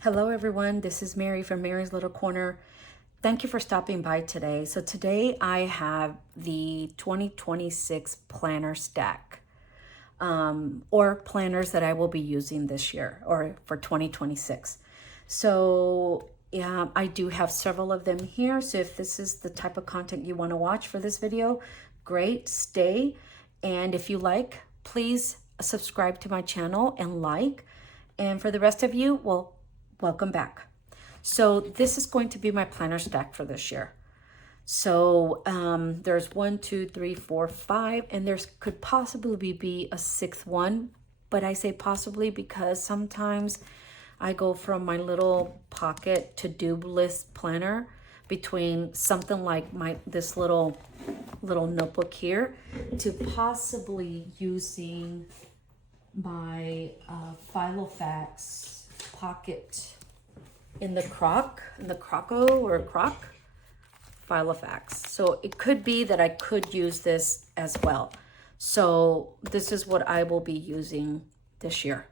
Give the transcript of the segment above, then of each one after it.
Hello everyone, this is Mary from Mary's Little Corner. Thank you for stopping by today. So today I have the 2026 planner stack, or planners that I will be using this year or for 2026. So yeah, I do have several of them here. So if this is the type of content you want to watch for this video, great, stay. And if you like, please subscribe to my channel and like. And for the rest of you, well, welcome back. So this is going to be my planner stack for this year. So there's 1, 2, 3, 4, 5, and there's could possibly be a sixth one, but I say possibly because sometimes I go from my little pocket to-do list planner between something like this little notebook here to possibly using my Filofax pocket in the crock Filofax. So it could be that I could use this as well. So this is what I will be using this year.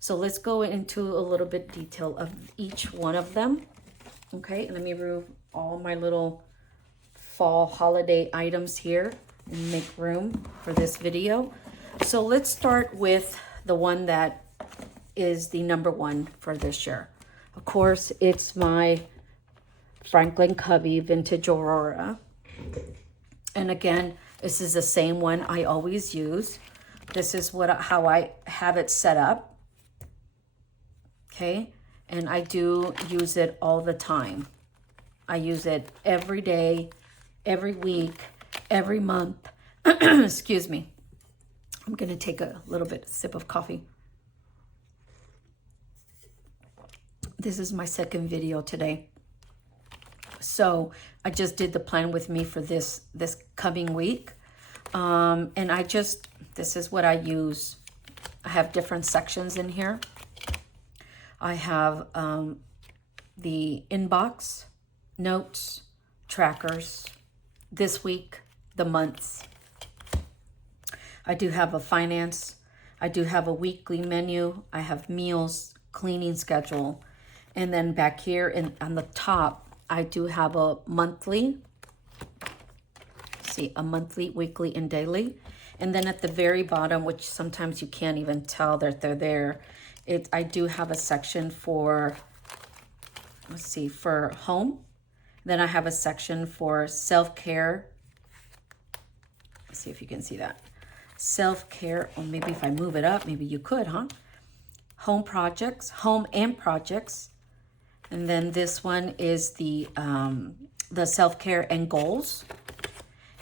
So let's go into a little bit detail of each one of them. Okay, let me remove all my little fall holiday items here and make room for this video. So let's start with the one that is the number one for this year. Of course, it's my Franklin Covey Vintage Aurora. And again, this is the same one I always use. This is how I have it set up. Okay, and I do use it all the time. I use it every day, every week, every month. Excuse me. I'm gonna take a little bit sip of coffee. This is my second video today. So I just did the plan with me for this coming week. And this is what I use. I have different sections in here. I have the inbox, notes, trackers, this week, the months. I do have a finance. I do have a weekly menu. I have meals, cleaning schedule. And then back here on the top, I do have a monthly. See, a monthly, weekly, and daily. And then at the very bottom, which sometimes you can't even tell that they're there, I do have a section for, let's see, for home. Then I have a section for self-care. Let's see if you can see that. Self-care, or maybe if I move it up, maybe you could, huh? Home projects, home and projects. And then this one is the self-care and goals.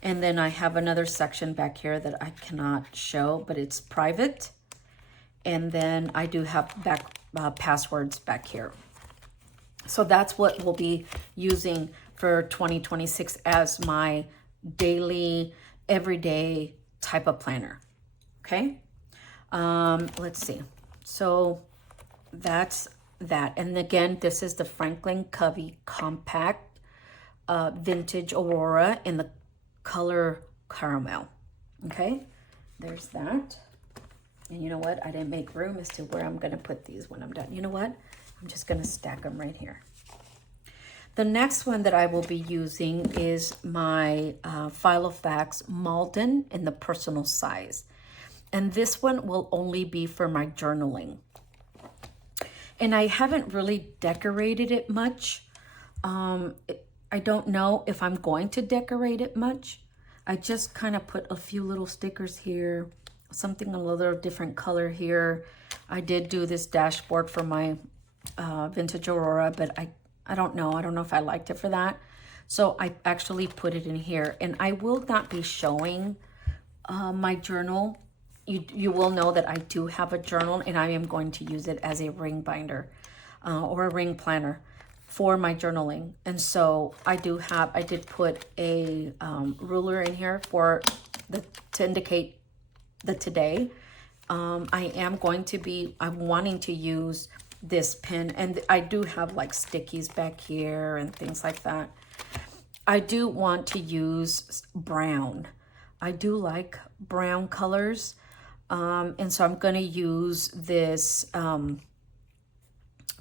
And then I have another section back here that I cannot show, but it's private. And then I do have passwords back here. So that's what we'll be using for 2026 as my daily, everyday type of planner. Okay. Let's see. So that's that. And again, this is the Franklin Covey Compact Vintage Aurora in the color caramel. Okay, there's that. And you know what? I didn't make room as to where I'm going to put these when I'm done. You know what? I'm just going to stack them right here. The next one that I will be using is my Filofax Malden in the personal size. And this one will only be for my journaling. And I haven't really decorated it much. I don't know if I'm going to decorate it much. I just kind of put a few little stickers here, something a little different color here. I did do this dashboard for my Vintage Aurora, but I don't know. I don't know if I liked it for that. So I actually put it in here. And I will not be showing my journal. You will know that I do have a journal, and I am going to use it as a ring binder or a ring planner for my journaling. And so I did put a ruler in here to indicate the today. I'm wanting to use this pen, and I do have like stickies back here and things like that. I do want to use brown. I do like brown colors. And so I'm going to use this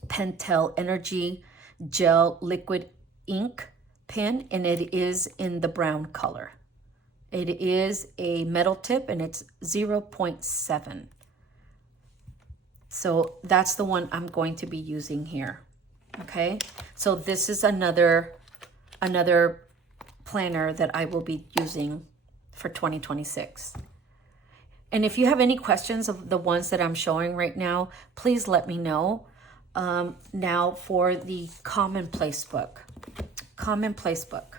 Pentel Energy Gel Liquid Ink pen, and it is in the brown color. It is a metal tip, and it's 0.7. So that's the one I'm going to be using here. Okay, so this is another planner that I will be using for 2026. And if you have any questions of the ones that I'm showing right now, please let me know. Now for the Commonplace book. Commonplace book.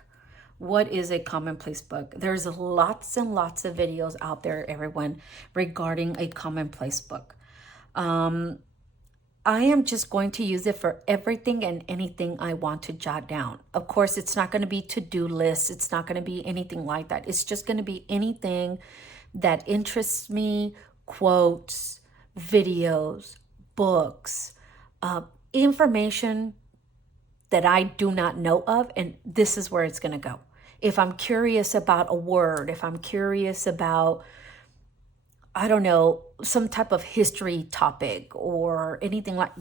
What is a commonplace book? There's lots and lots of videos out there, everyone, regarding a commonplace book. I am just going to use it for everything and anything I want to jot down. Of course, it's not going to be to-do lists. It's not going to be anything like that. It's just going to be anything that interests me, quotes, videos, books, information that I do not know of, and this is where it's going to go. If I'm curious about a word, if I'm curious about, I don't know, some type of history topic or anything like,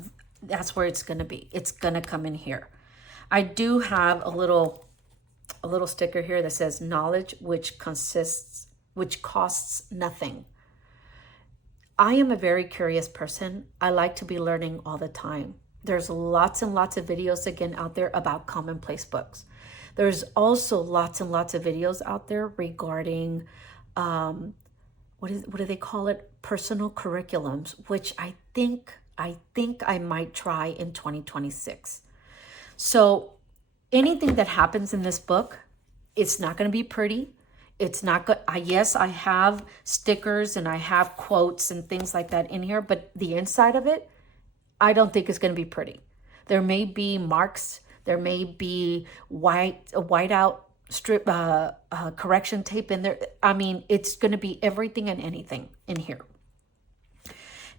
that's where it's going to be. It's going to come in here. I do have a little sticker here that says knowledge which costs nothing. I am a very curious person. I like to be learning all the time. There's lots and lots of videos again out there about commonplace books. There's also lots and lots of videos out there regarding what do they call it? Personal curriculums, which I think I might try in 2026. So anything that happens in this book, it's not going to be pretty. It's not good. Yes, I have stickers and I have quotes and things like that in here, but the inside of it, I don't think it's going to be pretty. There may be marks. There may be white out strip correction tape in there. I mean, it's going to be everything and anything in here.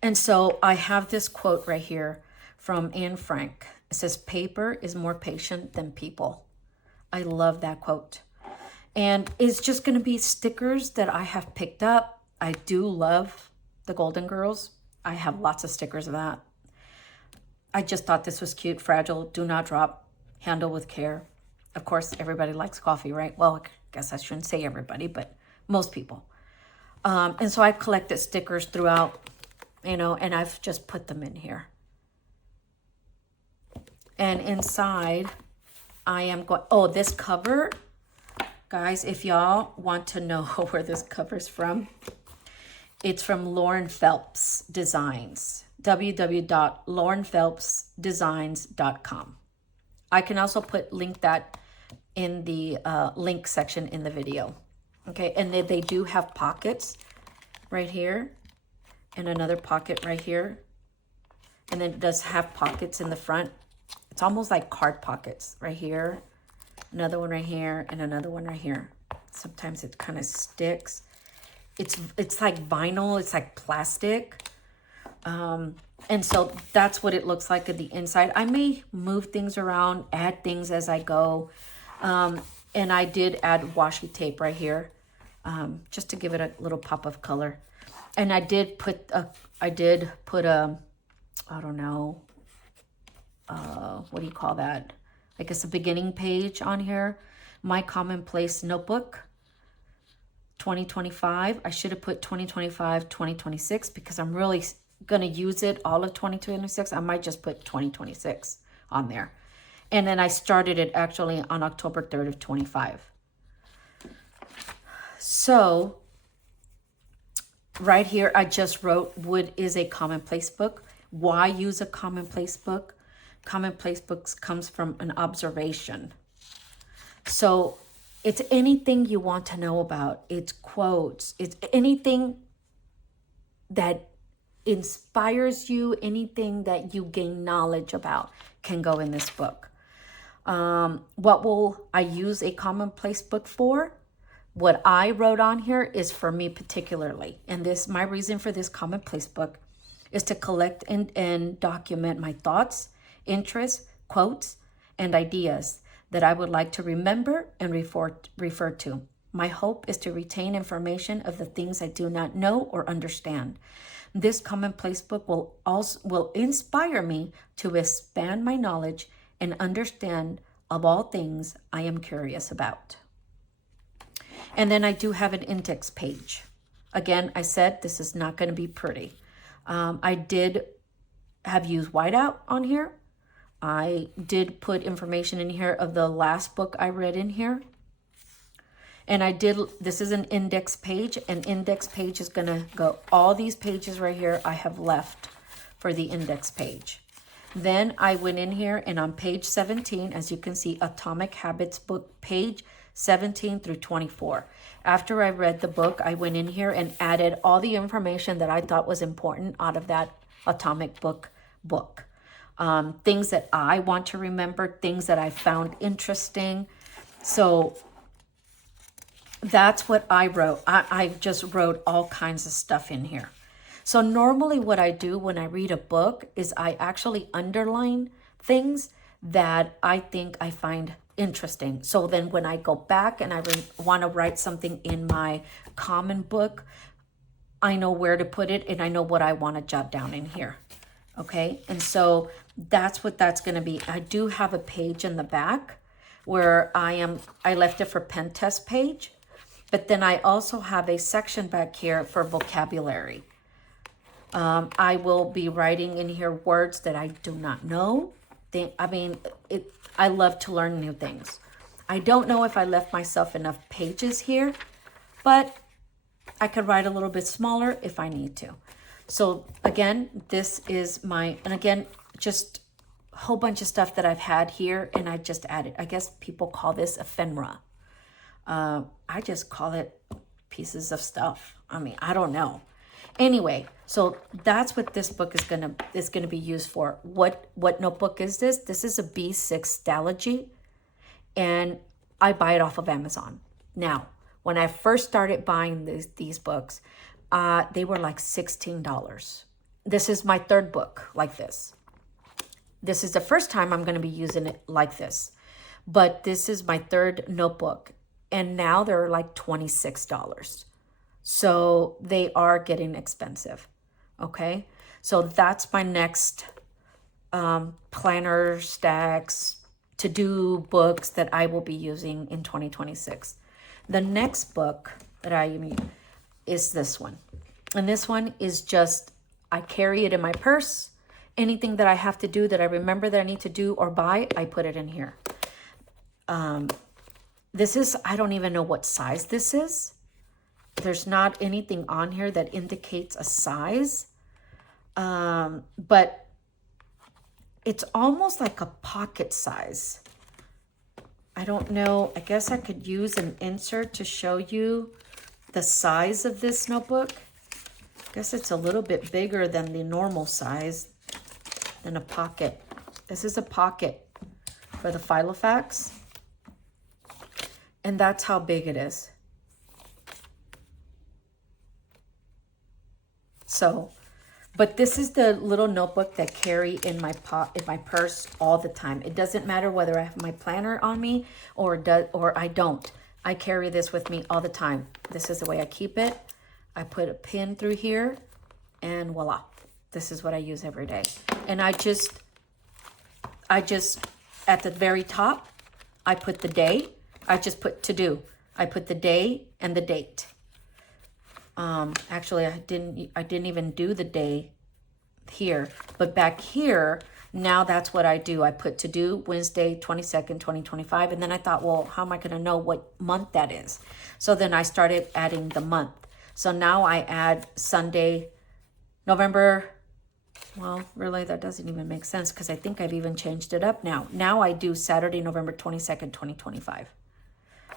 And so I have this quote right here from Anne Frank. It says, "Paper is more patient than people." I love that quote. And it's just going to be stickers that I have picked up. I do love the Golden Girls. I have lots of stickers of that. I just thought this was cute. Fragile, do not drop, handle with care. Of course, everybody likes coffee, right? Well, I guess I shouldn't say everybody, but most people. And so I've collected stickers throughout, and I've just put them in here. And inside, I am going, this cover, guys, if y'all want to know where this cover's from, it's from Lauren Phelps Designs, www.laurenphelpsdesigns.com. I can also link that in the link section in the video. Okay, and they do have pockets right here and another pocket right here. And then it does have pockets in the front. It's almost like card pockets right here. Another one right here and another one right here. Sometimes it kind of sticks. It's like vinyl, it's like plastic. And so that's what it looks like at the inside. I may move things around, add things as I go. And I did add washi tape right here, just to give it a little pop of color. And I did put a, I don't know, what do you call that? I guess a beginning page on here. My Commonplace Notebook 2025. I should have put 2025, 2026 because I'm really going to use it all of 2026. I might just put 2026 on there. And then I started it actually on October 3rd of 25. So right here, I just wrote, what is a commonplace book? Why use a commonplace book? Commonplace books comes from an observation. So it's anything you want to know about. It's quotes. It's anything that inspires you, anything that you gain knowledge about can go in this book. What will I use a commonplace book for? What I wrote on here is for me particularly. And my reason for this commonplace book is to collect and document my thoughts, interests, quotes, and ideas that I would like to remember and refer to. My hope is to retain information of the things I do not know or understand. This commonplace book will inspire me to expand my knowledge and understand of all things I am curious about. And then I do have an index page. Again, I said this is not going to be pretty. I did have used whiteout on here. I did put information in here of the last book I read in here. And this is an index page. An index page is going to go, all these pages right here I have left for the index page. Then I went in here and on page 17, as you can see, Atomic Habits book, page 17 through 24. After I read the book, I went in here and added all the information that I thought was important out of that Atomic book. Things that I want to remember, things that I found interesting. So that's what I wrote. I just wrote all kinds of stuff in here. So normally what I do when I read a book is I actually underline things that I think I find interesting. So then when I go back and I want to write something in my common book, I know where to put it and I know what I want to jot down in here. Okay, and so that's what that's going to be. I do have a page in the back where I left it for pen test page, but then I also have a section back here for vocabulary. I will be writing in here words that I do not know. I love to learn new things. I don't know if I left myself enough pages here, but I could write a little bit smaller if I need to. So again, this is and again, just a whole bunch of stuff that I've had here and I just added. I guess people call this ephemera. I just call it pieces of stuff. I don't know. Anyway, so that's what this book is gonna be used for. What notebook is this? This is a B6 Stalogy, and I buy it off of Amazon. Now, when I first started buying these books, they were like $16. This is my third book like this. This is the first time I'm going to be using it like this, but this is my third notebook, and now they're like $26. So they are getting expensive. Okay, so that's my next planner stacks to-do books that I will be using in 2026. The next book that I use is this one. And this one is just, I carry it in my purse. Anything that I have to do that I remember that I need to do or buy, I put it in here. This is, I don't even know what size this is. There's not anything on here that indicates a size. But it's almost like a pocket size. I don't know. I guess I could use an insert to show you the size of this notebook. I guess it's a little bit bigger than the normal size than a pocket. This is a pocket for the Filofax. And that's how big it is. So, but this is the little notebook that I carry in my purse all the time. It doesn't matter whether I have my planner on me or I don't. I carry this with me all the time. This is the way I keep it. I put a pin through here and voila. This is what I use every day. And I just at the very top, I put the day. I just put to do. I put the day and the date. Actually, I didn't even do the day here, but back here, now that's what I do. I put to do Wednesday, 22nd, 2025. And then I thought, well, how am I going to know what month that is? So then I started adding the month. So now I add Sunday, November. Well, really, that doesn't even make sense because I think I've even changed it up now. Now I do Saturday, November 22nd, 2025.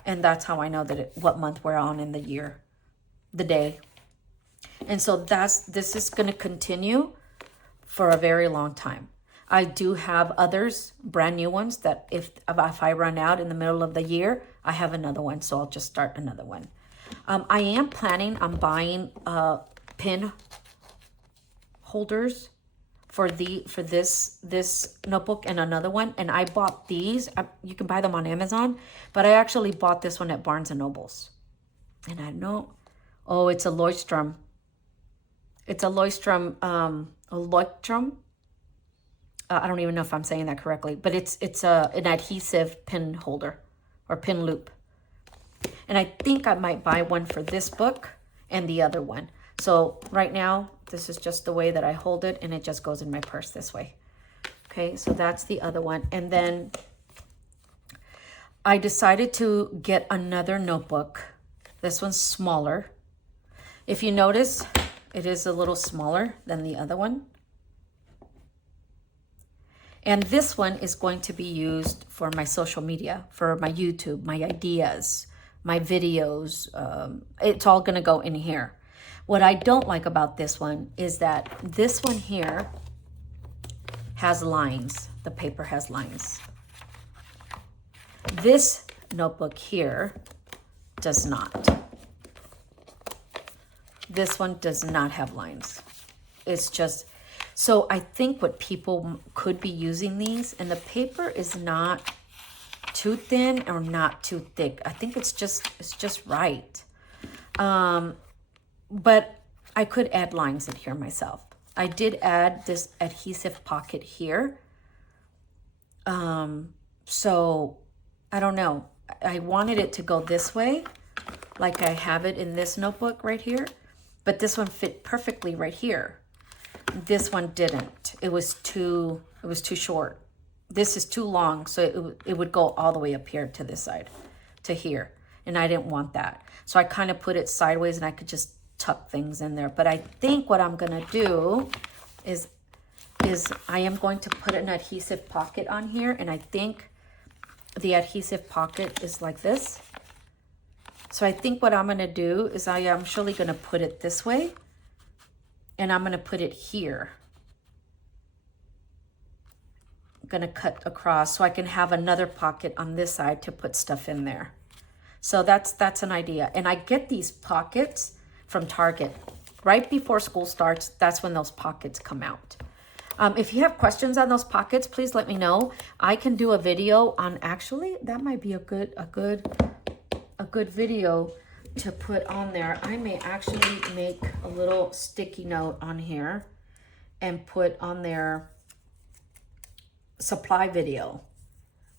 And that's how I know that what month we're on in the year, the day. And so this is going to continue for a very long time. I do have others, brand new ones, that if I run out in the middle of the year, I have another one. So I'll just start another one. I am planning on buying pin holders for this notebook and another one. And I bought these. You can buy them on Amazon, but I actually bought this one at Barnes and Nobles. And I know, oh, it's a Leuchtturm. It's a Leuchtturm, a Leuchtturm. I don't even know if I'm saying that correctly, but it's an adhesive pin holder or pin loop. And I think I might buy one for this book and the other one. So right now, this is just the way that I hold it, and it just goes in my purse this way. Okay, so that's the other one. And then I decided to get another notebook. This one's smaller. If you notice, it is a little smaller than the other one. And this one is going to be used for my social media, for my YouTube, my ideas, my videos. It's all going to go in here. What I don't like about this one is that this one here has lines. The paper has lines. This notebook here does not. This one does not have lines. It's just, so I think what people could be using these, and the paper is not too thin or not too thick. I think it's just right. But I could add lines in here myself. I did add this adhesive pocket here. So I don't know. I wanted it to go this way, like I have it in this notebook right here, but this one fit perfectly right here. This one didn't. It was too short. This is too long, so it would go all the way up here to this side, to here, and I didn't want that. So I kind of put it sideways, and I could just tuck things in there. But I think what I'm gonna do is I am going to put an adhesive pocket on here, and I think the adhesive pocket is like this. So I think what I'm gonna do is I am surely gonna put it this way, and I'm gonna put it here. I'm gonna cut across so I can have another pocket on this side to put stuff in there. So that's an idea. And I get these pockets from Target. Right before school starts, that's when those pockets come out. If you have questions on those pockets, please let me know. I can do a video on, actually, that might be a good video to put on there. I may actually make a little sticky note on here and put on there supply video,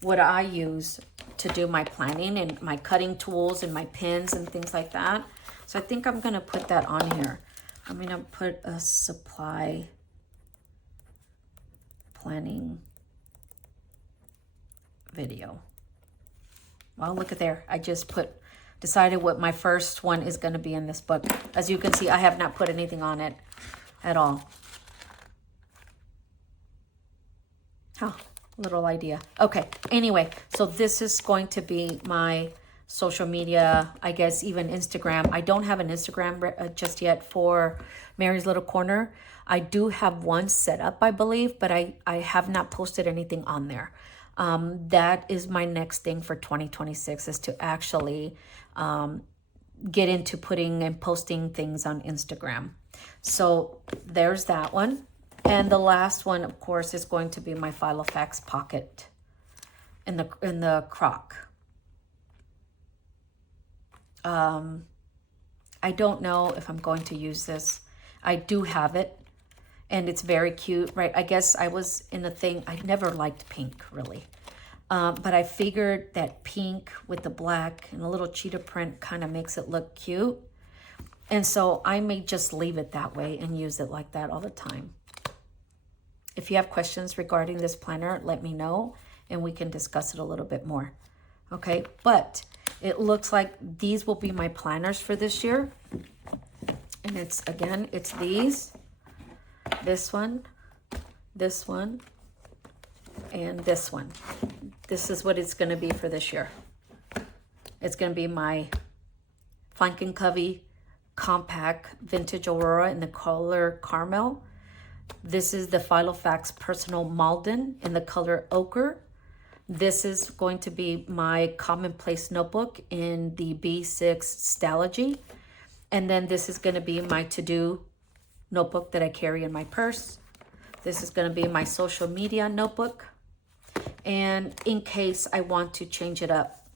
what I use to do my planning and my cutting tools and my pins and things like that. So I think I'm gonna put that on here. I'm gonna put a supply planning video. Well, look at there. I just decided what my first one is going to be in this book. As you can see, I have not put anything on it at all. Huh, little idea. Okay, anyway, so this is going to be my social media, I guess even Instagram. I don't have an Instagram just yet for Mary's Little Corner. I do have one set up, I believe, but I have not posted anything on there. That is my next thing for 2026, is to actually get into putting and posting things on Instagram. So there's that one. And the last one, of course, is going to be my Filofax pocket in the crock. I don't know if I'm going to use this. I do have it, and it's very cute, right? I guess I was in the thing, I never liked pink, really. But I figured that pink with the black and a little cheetah print kind of makes it look cute. And so I may just leave it that way and use it like that all the time. If you have questions regarding this planner, let me know, and we can discuss it a little bit more. Okay, but it looks like these will be my planners for this year. And it's these, this one, and this one. This is what it's going to be for this year. It's going to be my Franken-Covey Compact Vintage Aurora in the color Caramel. This is the Filofax Personal Malden in the color Ochre. This is going to be my Commonplace notebook in the B6 Stalogy. And then this is going to be my to-do notebook that I carry in my purse. This is going to be my social media notebook. And in case I want to change it up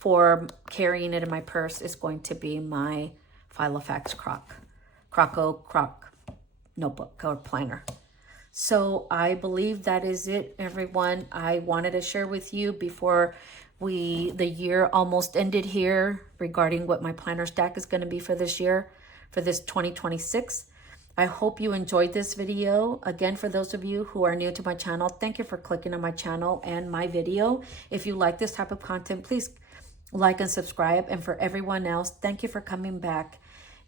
for carrying it in my purse is going to be my Filofax Croc notebook or planner. So I believe that is it, everyone. I wanted to share with you before the year almost ended here regarding what my planner stack is going to be for this year, for this 2026. I hope you enjoyed this video. Again, for those of you who are new to my channel, thank you for clicking on my channel and my video. If you like this type of content, please like and subscribe. And for everyone else, thank you for coming back.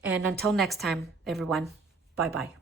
And until next time, everyone, bye-bye.